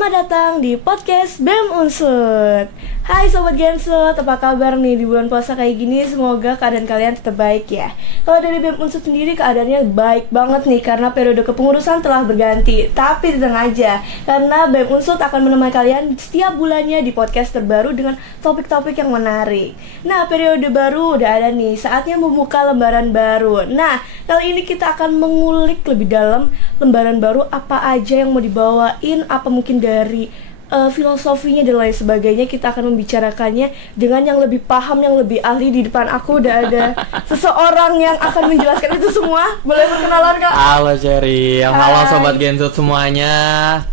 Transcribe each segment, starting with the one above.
Selamat datang di podcast BEM Unsut. Hai Sobat Gensut, apa kabar nih di bulan puasa kayak gini? Semoga keadaan kalian tetap baik ya. Kalau dari BEM Unsut sendiri keadaannya baik banget nih, karena periode kepengurusan telah berganti. Tapi tenang aja, karena BEM Unsut akan menemani kalian setiap bulannya di podcast terbaru dengan topik-topik yang menarik. Nah, periode baru udah ada nih, saatnya membuka lembaran baru. Nah, kali ini kita akan mengulik lebih dalam lembaran baru, apa aja yang mau dibawain, apa mungkin dari filosofinya dan lain sebagainya. Kita akan membicarakannya dengan yang lebih paham, yang lebih ahli. Di depan aku udah ada seseorang yang akan menjelaskan itu semua. Boleh perkenalan, Kak? Halo Cherry, halo Sobat Gensut semuanya.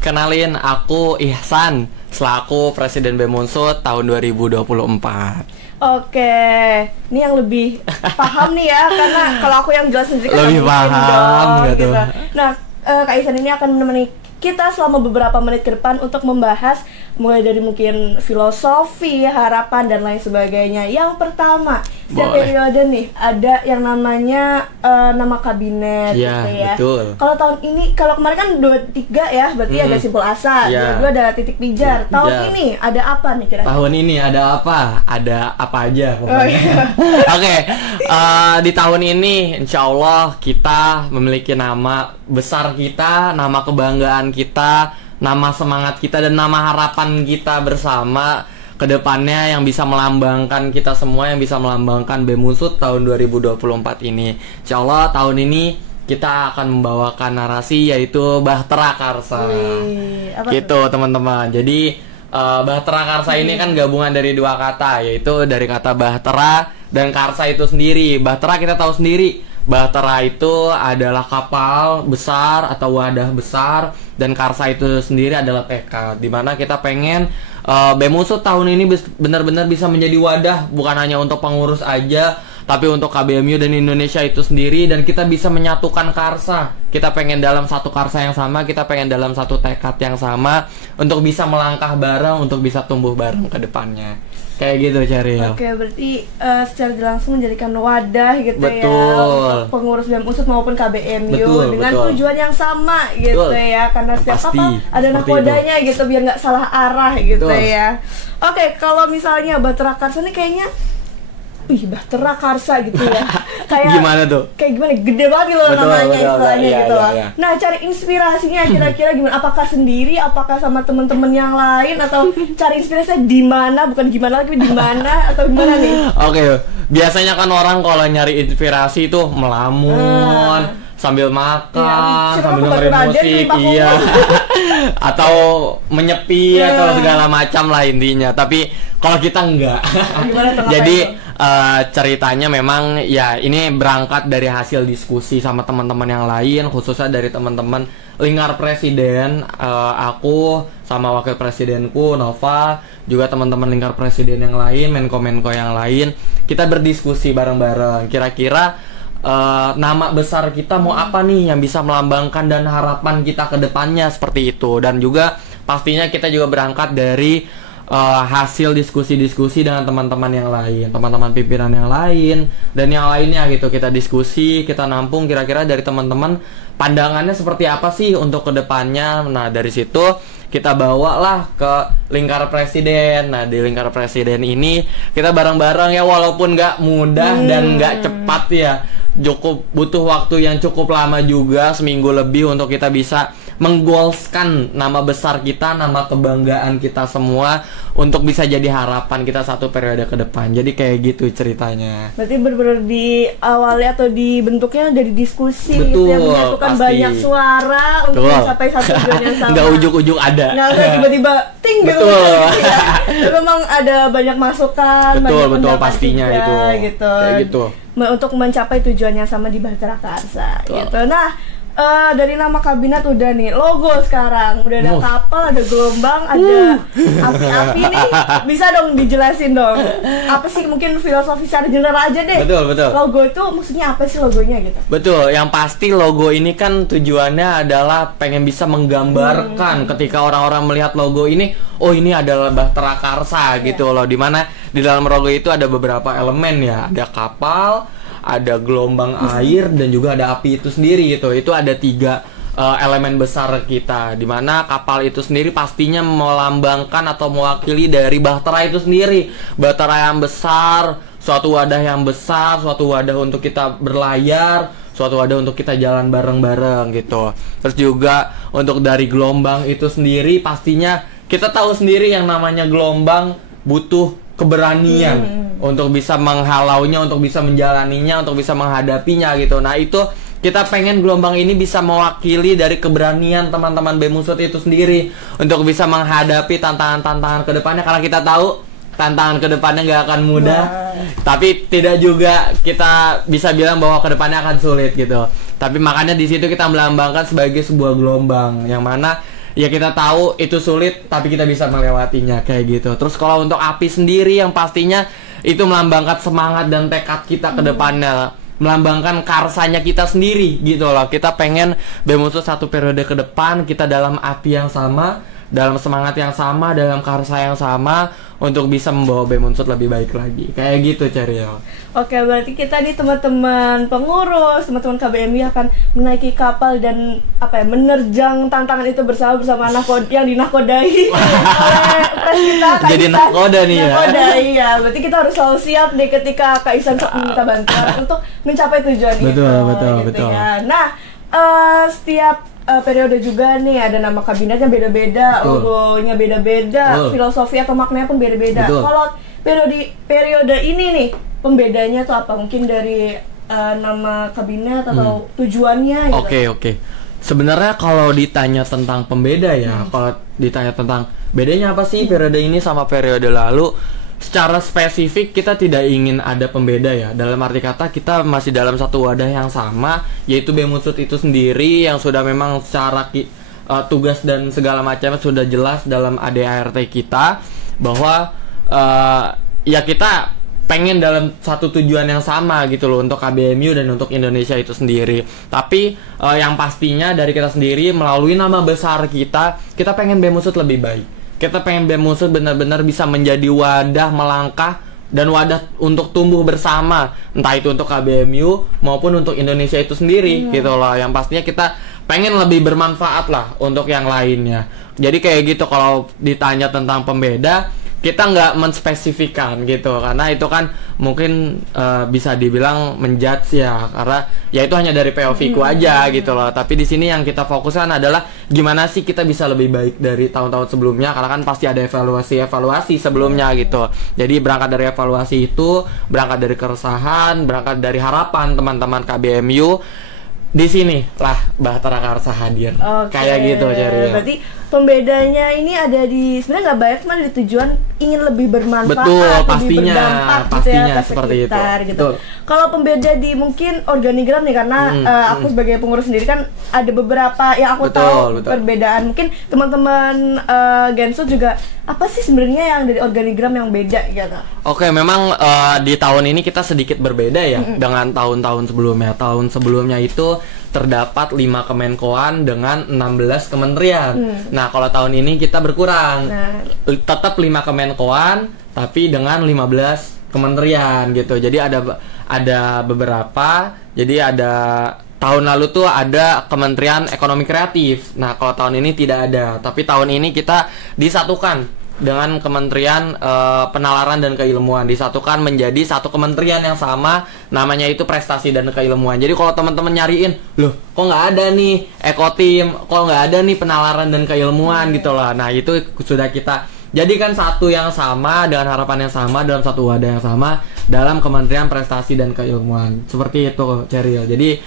Kenalin, aku Ihsan, selaku Presiden BEM Unsut tahun 2024. Oke, ini yang lebih paham nih ya, karena kalau aku yang jelas sendiri kan lebih paham gitu. Nah, Kak Ihsan ini akan menemani kita selama beberapa menit ke depan untuk membahas mulai dari mungkin filosofi, harapan, dan lain sebagainya. Yang pertama, setiap periode nih ada yang namanya nama kabinet ya, gitu ya. Betul. Kalau tahun ini, kalau kemarin kan 23 ya, berarti ada simpul asa, dua ada titik pijar. Tahun ini ada apa nih kira-kira? Tahun ini ada apa? Ada apa aja pokoknya. Oke, di tahun ini insya Allah kita memiliki nama besar kita, nama kebanggaan kita, nama semangat kita, dan nama harapan kita bersama ke depannya yang bisa melambangkan kita semua, yang bisa melambangkan BEM Unsut tahun 2024 ini. Insya Allah tahun ini kita akan membawakan narasi yaitu Bahtera Karsa. Gitu teman-teman. Jadi Bahtera Karsa ini kan gabungan dari dua kata, yaitu dari kata Bahtera dan Karsa itu sendiri. Bahtera kita tahu sendiri, Bahtera itu adalah kapal besar atau wadah besar, dan Karsa itu sendiri adalah tekad, dimana kita pengen BEM Unsut tahun ini benar-benar bisa menjadi wadah, bukan hanya untuk pengurus aja, tapi untuk KBMU dan Indonesia itu sendiri, dan kita bisa menyatukan Karsa. Kita pengen dalam satu Karsa yang sama, kita pengen dalam satu tekad yang sama, untuk bisa melangkah bareng, untuk bisa tumbuh bareng ke depannya. Kayak gitu, Ceril. Oke, berarti secara langsung menjadikan wadah gitu. Betul. Ya untuk pengurus BEM Unsut maupun KBMU dengan tujuan yang sama gitu. Ya, karena setiap apa ada nakodanya gitu, biar nggak salah arah gitu. Ya. Oke, kalau misalnya Bahtera Karsa ini kayaknya Bahtera Karsa gitu ya. Kayak gimana tuh? Kayak gimana? Gede banget gitu namanya, istilahnya gitu loh. Iya. Nah, cari inspirasinya kira-kira gimana? Apakah sendiri, apakah sama teman-teman yang lain, atau cari inspirasinya di mana? Bukan gimana, tapi di mana atau gimana nih? Oke, biasanya kan orang kalau nyari inspirasi itu melamun, sambil makan, sambil dengerin musik, atau menyepi atau segala macam lah intinya. Tapi kalau kita enggak. Jadi ceritanya memang ya ini berangkat dari hasil diskusi sama teman-teman yang lain, khususnya dari teman-teman lingkar presiden, aku sama wakil presidenku Nova, juga teman-teman lingkar presiden yang lain, menko-menko yang lain. Kita berdiskusi bareng-bareng, kira-kira nama besar kita mau apa nih yang bisa melambangkan dan harapan kita ke depannya seperti itu. Dan juga pastinya kita juga berangkat dari hasil diskusi-diskusi dengan teman-teman yang lain, teman-teman pimpinan yang lain, dan yang lainnya gitu. Kita diskusi, kita nampung kira-kira dari teman-teman pandangannya seperti apa sih untuk kedepannya. Nah, dari situ kita bawalah ke lingkar presiden. Nah, di lingkar presiden ini kita bareng-bareng ya, walaupun nggak mudah dan nggak cepat ya, cukup butuh waktu yang cukup lama juga, seminggu lebih, untuk kita bisa menggolskan nama besar kita, nama kebanggaan kita semua, untuk bisa jadi harapan kita satu periode ke depan. Jadi kayak gitu ceritanya. Berarti benar-benar di awalnya atau dibentuknya dari diskusi. Betul, gitu ya, menyatukan banyak suara untuk mencapai satu tujuan yang sama. Nggak ujuk-ujuk ada. Nggak tiba-tiba tinggal gitu ya. Memang ada banyak masukan, banyak pendapat pastinya juga, itu. Gitu. Kayak gitu. Untuk mencapai tujuan yang sama di Bahtera Karsa gitu. Nah, dari nama kabinet udah nih, logo sekarang udah ada kapal, ada gelombang, ada api-api nih. Bisa dong dijelasin dong, apa sih mungkin filosofi secara general aja deh. Betul. Logo itu maksudnya apa sih logonya gitu? Betul, yang pasti logo ini kan tujuannya adalah pengen bisa menggambarkan ketika orang-orang melihat logo ini, oh ini adalah Bahtera Karsa gitu loh. Dimana di dalam logo itu ada beberapa elemen ya, ada kapal, ada gelombang air, dan juga ada api itu sendiri gitu. Itu ada tiga elemen besar kita, dimana kapal itu sendiri pastinya melambangkan atau mewakili dari bahtera itu sendiri, bahtera yang besar, suatu wadah yang besar, suatu wadah untuk kita berlayar, suatu wadah untuk kita jalan bareng-bareng gitu. Terus juga untuk dari gelombang itu sendiri, pastinya kita tahu sendiri yang namanya gelombang butuh keberanian untuk bisa menghalaunya, untuk bisa menjalaninya, untuk bisa menghadapinya gitu. Nah itu kita pengen gelombang ini bisa mewakili dari keberanian teman-teman BEM Unsut itu sendiri untuk bisa menghadapi tantangan-tantangan ke depannya, karena kita tahu tantangan ke depannya nggak akan mudah, tapi tidak juga kita bisa bilang bahwa ke depannya akan sulit gitu. Tapi makanya di situ kita melambangkan sebagai sebuah gelombang yang mana ya kita tahu itu sulit tapi kita bisa melewatinya kayak gitu. Terus kalau untuk api sendiri yang pastinya itu melambangkan semangat dan tekad kita ke depannya, melambangkan karsanya kita sendiri gitu loh. Kita pengen BEM Unsut satu periode ke depan kita dalam api yang sama, dalam semangat yang sama, dalam karsa yang sama untuk bisa membawa BEM Unsut lebih baik lagi. Kayak gitu Ceril. Oke, berarti kita nih teman-teman pengurus, teman-teman KBMI akan menaiki kapal dan menerjang tantangan itu bersama yang dinakodai oleh pres kita Kak Jadi Isan. nakoda nih ya. Nakoda, iya. Berarti kita harus selalu siap deh ketika Kak Isan meminta bantuan untuk mencapai tujuan itu. Betul. Ya. Nah, setiap periode juga nih ada nama kabinetnya beda-beda, logonya beda-beda, filosofi atau maknanya pun beda-beda. Kalau periode ini nih pembedanya tuh apa? Mungkin dari nama kabinet atau tujuannya gitu. Oke. Sebenarnya kalau ditanya tentang pembeda ya, kalau ditanya tentang bedanya apa sih periode ini sama periode lalu, secara spesifik kita tidak ingin ada pembeda ya. Dalam arti kata kita masih dalam satu wadah yang sama, yaitu BEM Unsut itu sendiri yang sudah memang secara tugas dan segala macam sudah jelas dalam ADART kita bahwa ya kita pengen dalam satu tujuan yang sama gitu loh untuk KBMU dan untuk Indonesia itu sendiri. Tapi yang pastinya dari kita sendiri melalui nama besar kita pengen BEM Unsut lebih baik. Kita pengen BEM Unsut benar-benar bisa menjadi wadah melangkah dan wadah untuk tumbuh bersama, entah itu untuk KBMU maupun untuk Indonesia itu sendiri gitu loh. Yang pastinya kita pengen lebih bermanfaat lah untuk yang lainnya. Jadi kayak gitu. Kalau ditanya tentang pembeda, kita nggak menspesifikan gitu, karena itu kan mungkin bisa dibilang menjudge ya, karena ya itu hanya dari POV ku aja gitu loh. Tapi di sini yang kita fokuskan adalah gimana sih kita bisa lebih baik dari tahun-tahun sebelumnya, karena kan pasti ada evaluasi sebelumnya gitu. Jadi berangkat dari evaluasi itu, berangkat dari keresahan, berangkat dari harapan teman-teman KBMU, di sini lah Bahtera Karsa hadir. Kayak gitu Ceril. Berarti pembedanya ini ada di sebenarnya nggak banyak, cuma ada di tujuan ingin lebih bermanfaat, betul, pastinya, lebih berdampak pastinya gitu ya, ke seperti sekitar, itu. gitu. Kalau pembeda di mungkin organigram nih, karena aku sebagai pengurus sendiri kan ada beberapa yang aku tahu perbedaan. Mungkin teman-teman Gensut juga apa sih sebenarnya yang dari organigram yang beda gitu? Oke, memang di tahun ini kita sedikit berbeda ya dengan tahun-tahun sebelumnya. Tahun sebelumnya itu terdapat 5 kemenkoan dengan 16 kementerian. Nah, kalau tahun ini kita berkurang. Tetap 5 kemenkoan tapi dengan 15 kementerian gitu. Jadi ada beberapa. Jadi ada tahun lalu tuh ada Kementerian Ekonomi Kreatif. Nah, kalau tahun ini tidak ada. Tapi tahun ini kita disatukan dengan Kementerian Penalaran dan Keilmuan, disatukan menjadi satu kementerian yang sama, namanya itu Prestasi dan Keilmuan. Jadi kalau teman-teman nyariin, loh kok nggak ada nih Ekotim, kok nggak ada nih Penalaran dan Keilmuan gitu lah. Nah itu sudah kita jadikan satu yang sama dengan harapan yang sama dalam satu wadah yang sama dalam Kementerian Prestasi dan Keilmuan. Seperti itu Ceril. Jadi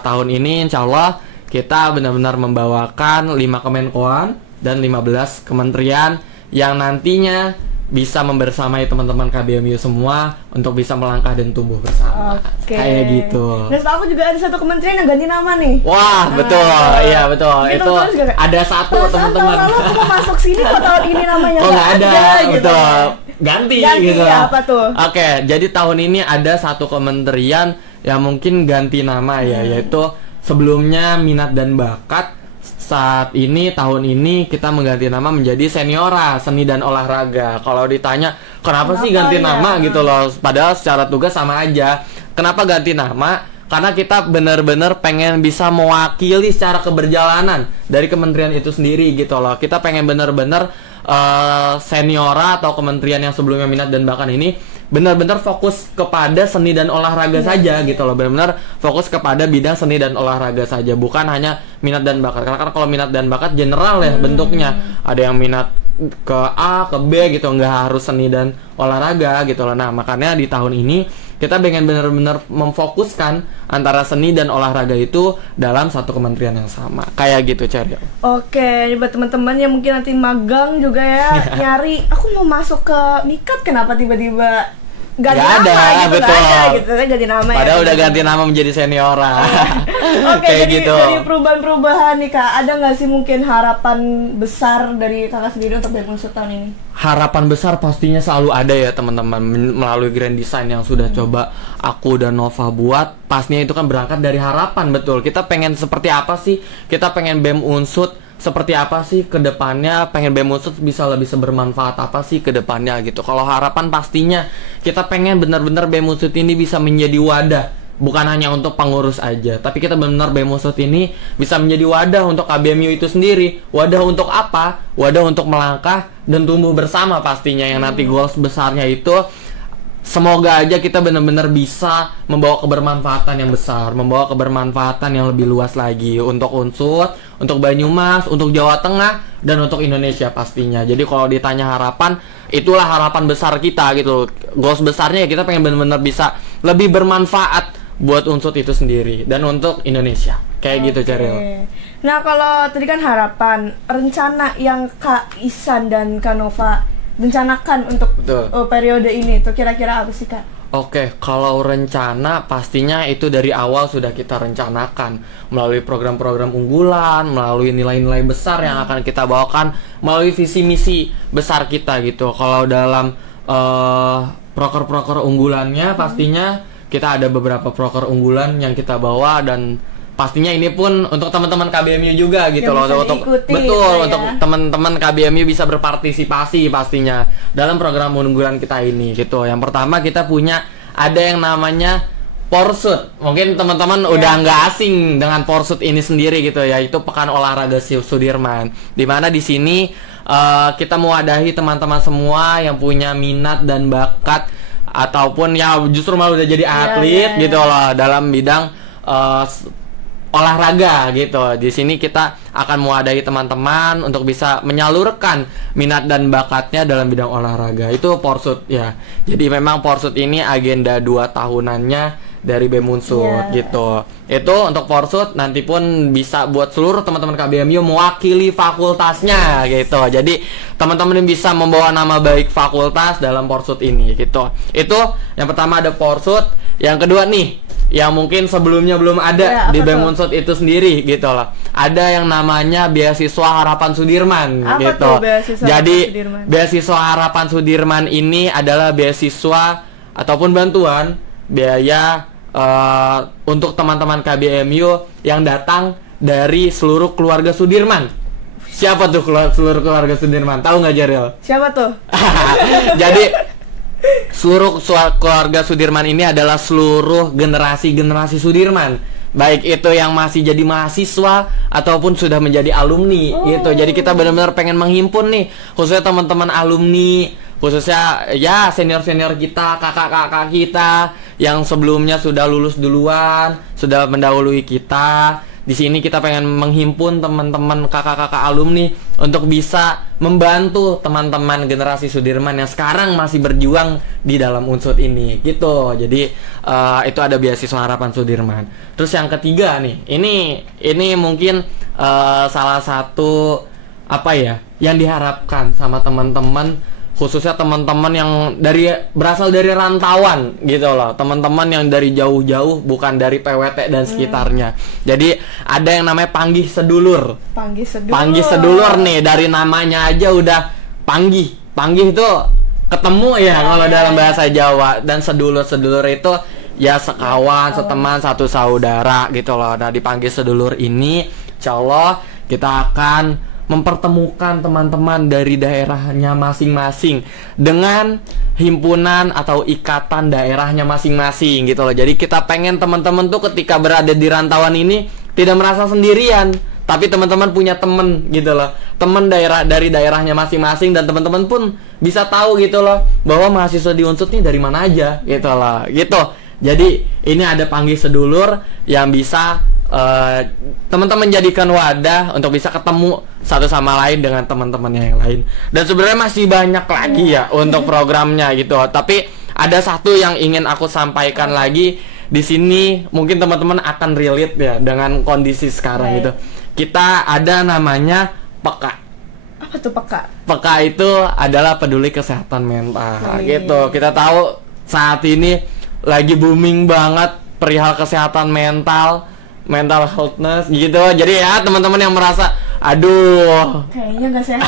tahun ini insya Allah kita benar-benar membawakan 5 kemenkoan dan 15 kementerian yang nantinya bisa membersamai teman-teman KBMU semua untuk bisa melangkah dan tumbuh bersama. Kayak gitu. Dan aku juga ada satu kementerian yang ganti nama nih. Wah, betul. Iya, betul. Itu ada satu teman-teman. Tahun lalu aku mau masuk sini kok tahun ini namanya nggak ada gitu. Betul. Ganti gitu. Ya, apa tuh? Oke, jadi tahun ini ada satu kementerian yang mungkin ganti nama ya, yaitu sebelumnya Minat dan Bakat. Saat ini tahun ini kita mengganti nama menjadi Seniora Seni dan Olahraga. Kalau ditanya kenapa sih ganti nama gitu loh, padahal secara tugas sama aja. Kenapa ganti nama? karena kita benar-benar pengen bisa mewakili secara keberjalanan dari kementerian itu sendiri gitu loh. Kita pengen benar-benar seniora atau kementerian yang sebelumnya minat dan bakat ini benar-benar fokus kepada seni dan olahraga saja gitu loh. Benar-benar fokus kepada bidang seni dan olahraga saja, bukan hanya minat dan bakat. Karena kalau minat dan bakat general ya bentuknya. Ada yang minat ke A, ke B gitu, nggak harus seni dan olahraga gitu loh. Nah, makanya di tahun ini kita pengen benar-benar memfokuskan antara seni dan olahraga itu dalam satu kementerian yang sama. Kayak gitu, Ceril. Oke, ini buat teman-teman yang mungkin nanti magang juga ya, nyari aku mau masuk ke Mikat, kenapa tiba-tiba ganti Gak nama ada, gitu, betul. gak ada gitu kan, ganti nama. Padahal ya, udah ganti nama menjadi seniora. Oke, Kayak jadi gitu. dari perubahan-perubahan nih Kak, ada nggak sih mungkin harapan besar dari Kakak sendiri untuk BEM Unsur tahun ini? Harapan besar pastinya selalu ada ya teman-teman, melalui grand design yang sudah coba aku dan Nova buat. Pastinya itu kan berangkat dari harapan, betul. Kita pengen seperti apa sih? Kita pengen BEM Unsur seperti apa sih ke depannya, pengen BEM Unsur bisa lebih bermanfaat apa sih ke depannya gitu. Kalau harapan pastinya kita pengen benar-benar BEM Unsur ini bisa menjadi wadah, bukan hanya untuk pengurus aja, tapi kita benar-benar BEM Unsur ini bisa menjadi wadah untuk KBMU itu sendiri. Wadah untuk apa? Wadah untuk melangkah dan tumbuh bersama pastinya, yang nanti goals besarnya itu semoga aja kita benar-benar bisa membawa kebermanfaatan yang besar, membawa kebermanfaatan yang lebih luas lagi untuk Unsur, untuk Banyumas, untuk Jawa Tengah, dan untuk Indonesia pastinya. Jadi kalau ditanya harapan, itulah harapan besar kita gitu. Goals besarnya ya kita pengen benar-benar bisa lebih bermanfaat buat Unsur itu sendiri dan untuk Indonesia. Kayak gitu, Ceril. Nah, kalau tadi kan harapan, rencana yang Kak Ihsan dan Kak Nova rencanakan untuk periode ini tuh kira-kira apa sih Kak? Oke, kalau rencana pastinya itu dari awal sudah kita rencanakan melalui program-program unggulan, melalui nilai-nilai besar yang akan kita bawakan, melalui visi misi besar kita gitu. Kalau dalam proker-proker unggulannya pastinya kita ada beberapa proker unggulan yang kita bawa, dan pastinya ini pun untuk teman-teman KBMU juga gitu loh, untuk betul untuk teman-teman KBMU bisa berpartisipasi pastinya dalam program unggulan kita ini gitu. Yang pertama kita punya ada yang namanya Porsut. Mungkin teman-teman udah nggak asing dengan Porsut ini sendiri gitu ya, itu Pekan Olahraga Sudirman. Dimana di sini kita mewadahi teman-teman semua yang punya minat dan bakat ataupun ya justru malah udah jadi atlet gitu loh dalam bidang olahraga gitu. Di sini kita akan mewadahi teman-teman untuk bisa menyalurkan minat dan bakatnya dalam bidang olahraga. Itu Porsut ya. Jadi memang Porsut ini agenda 2 tahunannya dari BEM Unsur gitu. Itu untuk Porsut, nanti pun bisa buat seluruh teman-teman KBMU mewakili fakultasnya gitu. Jadi teman-teman bisa membawa nama baik fakultas dalam Porsut ini gitu. Itu yang pertama ada Porsut. Yang kedua nih, yang mungkin sebelumnya belum ada di BEM Unsur itu sendiri gitu loh. Ada yang namanya Beasiswa Harapan Sudirman gitu. Jadi Beasiswa Harapan Sudirman ini adalah beasiswa ataupun bantuan biaya untuk teman-teman KBMU yang datang dari seluruh keluarga Sudirman. Siapa tuh seluruh keluarga Sudirman? Tahu nggak, Jaril? Siapa tuh? Jadi seluruh keluarga Sudirman ini adalah seluruh generasi Sudirman, baik itu yang masih jadi mahasiswa ataupun sudah menjadi alumni gitu. Jadi kita benar-benar pengen menghimpun nih, khususnya teman-teman alumni, khususnya ya senior-senior kita, kakak-kakak kita yang sebelumnya sudah lulus duluan, sudah mendahului kita. Di sini kita pengen menghimpun teman-teman kakak-kakak alumni untuk bisa membantu teman-teman generasi Sudirman yang sekarang masih berjuang di dalam Unsur ini gitu. Jadi itu ada Beasiswa Harapan Sudirman. Terus yang ketiga nih, ini mungkin salah satu apa ya yang diharapkan sama teman-teman, khususnya teman-teman yang berasal dari rantauan gitu loh, teman-teman yang dari jauh-jauh, bukan dari PWT dan sekitarnya. Jadi ada yang namanya Panggih Sedulur. Panggih Sedulur nih, dari namanya aja udah panggih. Panggih itu ketemu ya kalau dalam bahasa Jawa, dan sedulur itu ya sekawan, seteman, satu saudara gitu loh. Nah, di Panggih Sedulur ini insyaallah kita akan mempertemukan teman-teman dari daerahnya masing-masing dengan himpunan atau ikatan daerahnya masing-masing gitu loh. Jadi kita pengen teman-teman tuh ketika berada di rantauan ini tidak merasa sendirian, tapi teman-teman punya temen gitu loh, teman dari daerahnya masing-masing, dan teman-teman pun bisa tahu gitu loh bahwa mahasiswa di Unsut nih dari mana aja gitu loh gitu. Jadi ini ada panggil sedulur yang bisa teman-teman jadikan wadah untuk bisa ketemu satu sama lain dengan teman-temannya yang lain. Dan sebenarnya masih banyak lagi ya untuk programnya gitu. Tapi ada satu yang ingin aku sampaikan lagi di sini, mungkin teman-teman akan relate ya dengan kondisi sekarang gitu. Kita ada namanya PEKA. Apa tuh PEKA? PEKA itu adalah peduli kesehatan mental gitu. Kita tahu saat ini lagi booming banget perihal kesehatan mental healthness gitu. Jadi ya teman-teman yang merasa aduh kayaknya nggak sehat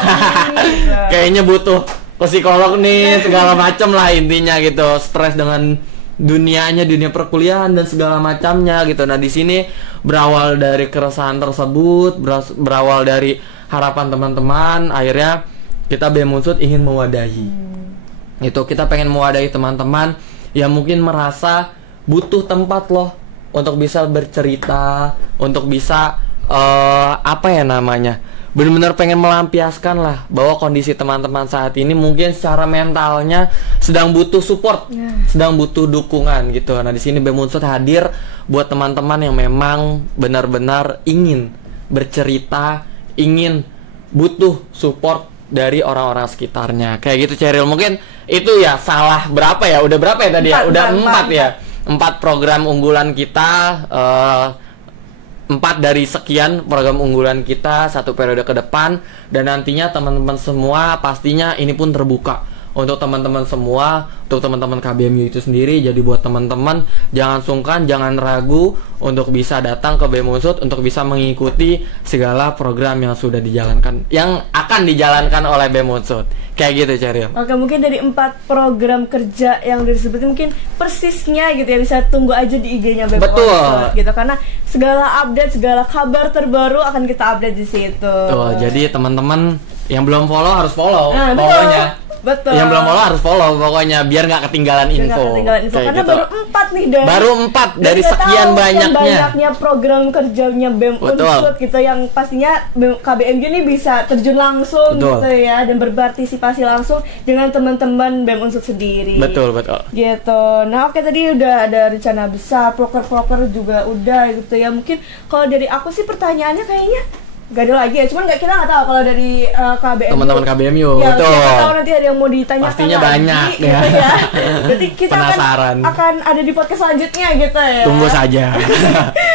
kayaknya butuh ke psikolog nih segala macam lah intinya gitu, stres dengan dunia perkuliahan dan segala macamnya gitu. Nah di sini berawal dari keresahan tersebut, berawal dari harapan teman-teman, akhirnya kita BEM Unsut ingin mewadahi itu. Kita pengen mewadahi teman-teman yang mungkin merasa butuh tempat loh untuk bisa bercerita, untuk bisa benar-benar pengen melampiaskan lah bahwa kondisi teman-teman saat ini mungkin secara mentalnya sedang butuh support, sedang butuh dukungan gitu. Nah di sini BEM Unsut hadir buat teman-teman yang memang benar-benar ingin bercerita, ingin butuh support dari orang-orang sekitarnya. Kayak gitu Cheryl. Mungkin itu ya salah berapa ya? Udah berapa ya tadi ya? Udah 4 ya. 4 program unggulan kita, 4 dari sekian program unggulan kita 1 periode ke depan. Dan nantinya teman-teman semua pastinya ini pun terbuka untuk teman-teman semua, untuk teman-teman KBMU itu sendiri. Jadi buat teman-teman jangan sungkan, jangan ragu untuk bisa datang ke BEM Unsut untuk bisa mengikuti segala program yang sudah dijalankan, yang akan dijalankan oleh BEM Unsut. Kayak gitu Cheryl. Oke, mungkin dari 4 program kerja yang disebutin mungkin persisnya gitu ya, bisa tunggu aja di IG-nya BEM Unsut gitu, karena segala update, segala kabar terbaru akan kita update di situ. Tuh, jadi teman-teman yang belum follow harus follow, pokoknya. Betul. Yang belum follow harus follow pokoknya biar nggak ketinggalan info. Karena gitu. Baru 4 nih baru 4 dari sekian banyaknya program kerjanya BEM Unsut gitu, yang pastinya KBMU ini bisa terjun langsung gitu ya, dan berpartisipasi langsung dengan teman-teman BEM Unsut sendiri. Betul. Gitu. Nah, oke, tadi udah ada rencana besar, proker juga udah gitu ya. Mungkin kalau dari aku sih pertanyaannya kayaknya gak ada lagi ya, cuman kita nggak tahu kalau dari KBMU, teman-teman KBMU ya, kita tahu nanti ada yang mau ditanyakan pastinya lagi, banyak gitu ya. Jadi kita akan ada di podcast selanjutnya gitu ya. Tunggu saja.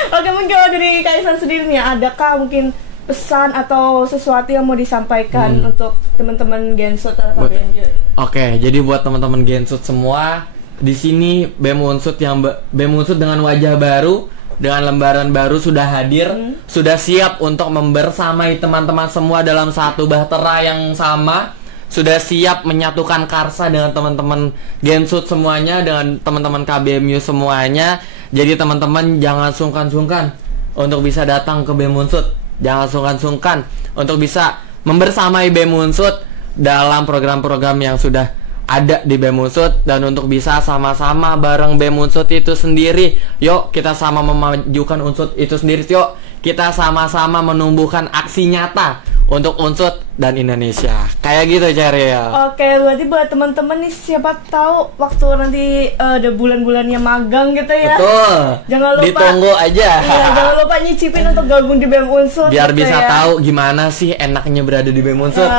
Oke, mungkin kalau dari Kaisan sendiri nih, adakah mungkin pesan atau sesuatu yang mau disampaikan untuk teman-teman Gensut atau KBMU? Oke, jadi buat teman-teman Gensut semua, di sini BEM Unsut dengan wajah baru, dengan lembaran baru sudah hadir, sudah siap untuk membersamai teman-teman semua dalam satu bahtera yang sama, sudah siap menyatukan karsa dengan teman-teman Gensut semuanya, dengan teman-teman KBMU semuanya. Jadi teman-teman jangan sungkan-sungkan untuk bisa datang ke BEM Unsut, jangan sungkan-sungkan untuk bisa membersamai BEM Unsut dalam program-program yang sudah ada di BEM Unsut, dan untuk bisa sama-sama bareng BEM Unsut itu sendiri. Yuk kita sama memajukan Unsut itu sendiri. Yuk kita sama-sama menumbuhkan aksi nyata untuk Unsut dan Indonesia. Kayak gitu Cheryl. Oke, berarti buat teman-teman nih, siapa tahu waktu nanti ada bulan-bulannya magang gitu ya. Betul. Jangan lupa ditunggu aja. Iya, jangan lupa nyicipin untuk gabung di BEM Unsut. Biar gitu bisa ya. Tahu gimana sih enaknya berada di BEM Unsut.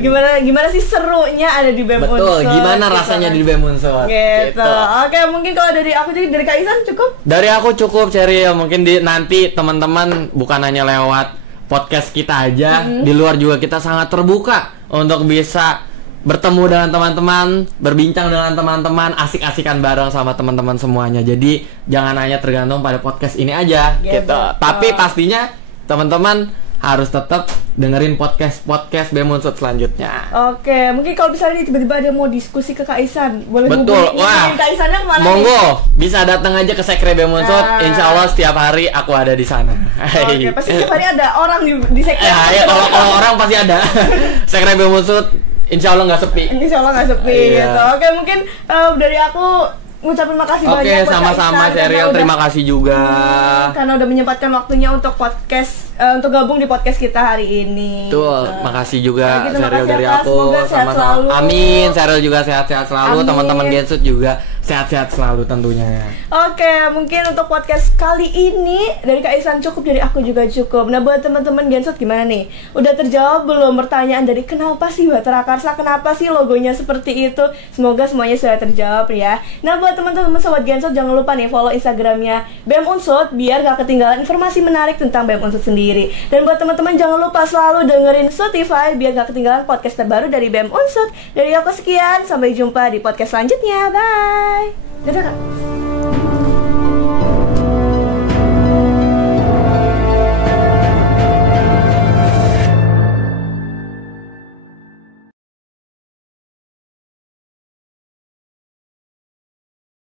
Gimana sih serunya ada di BEM Unsut. Betul, gimana rasanya di BEM Unsut. Gitu. Oke, mungkin kalau dari aku, jadi dari Kaisan cukup? Dari aku cukup Cheryl. Mungkin nanti teman-teman bukan hanya lewat podcast kita aja, di luar juga kita sangat terbuka untuk bisa bertemu dengan teman-teman, berbincang dengan teman-teman, asik-asikan bareng sama teman-teman semuanya. Jadi jangan hanya tergantung pada podcast ini aja gitu. Tapi pastinya teman-teman harus tetap dengerin podcast BEM Unsut selanjutnya. Oke, mungkin kalau misalnya tiba-tiba ada mau diskusi ke Kaisan, boleh betul. Wah, Kaisannya kemana? Monggo, bisa datang aja ke Sekre BEM Unsut. Insya Allah setiap hari aku ada di sana. Oke, pasti setiap hari ada orang di Sekre. Ya, kalau orang pasti ada. Sekre BEM Unsut insya Allah nggak sepi. Gitu. Oke, mungkin dari aku ngucapin makasih banyak. Oke, sama-sama Sheryl, terima kasih juga karena udah menyempatkan waktunya untuk podcast, untuk gabung di podcast kita hari ini. Tuh, makasih juga gitu, Sheryl dari atas, aku. Sama-sama. Amin. Sheryl juga sehat-sehat selalu, teman-teman Gensut juga sehat-sehat selalu tentunya. Oke, mungkin untuk podcast kali ini dari Kak Ihsan cukup, dari aku juga cukup. Nah, buat teman-teman Gensut gimana nih? Udah terjawab belum pertanyaan dari kenapa sih Bahtera Karsa, kenapa sih logonya seperti itu? Semoga semuanya sudah terjawab ya. Nah, buat teman-teman sobat Gensut jangan lupa nih follow Instagramnya BEM Unsut biar gak ketinggalan informasi menarik tentang BEM Unsut sendiri. Dan buat teman-teman jangan lupa selalu dengerin Spotify biar gak ketinggalan podcast terbaru dari BEM Unsut. Dari aku sekian, sampai jumpa di podcast selanjutnya. Bye. Dadah Kak.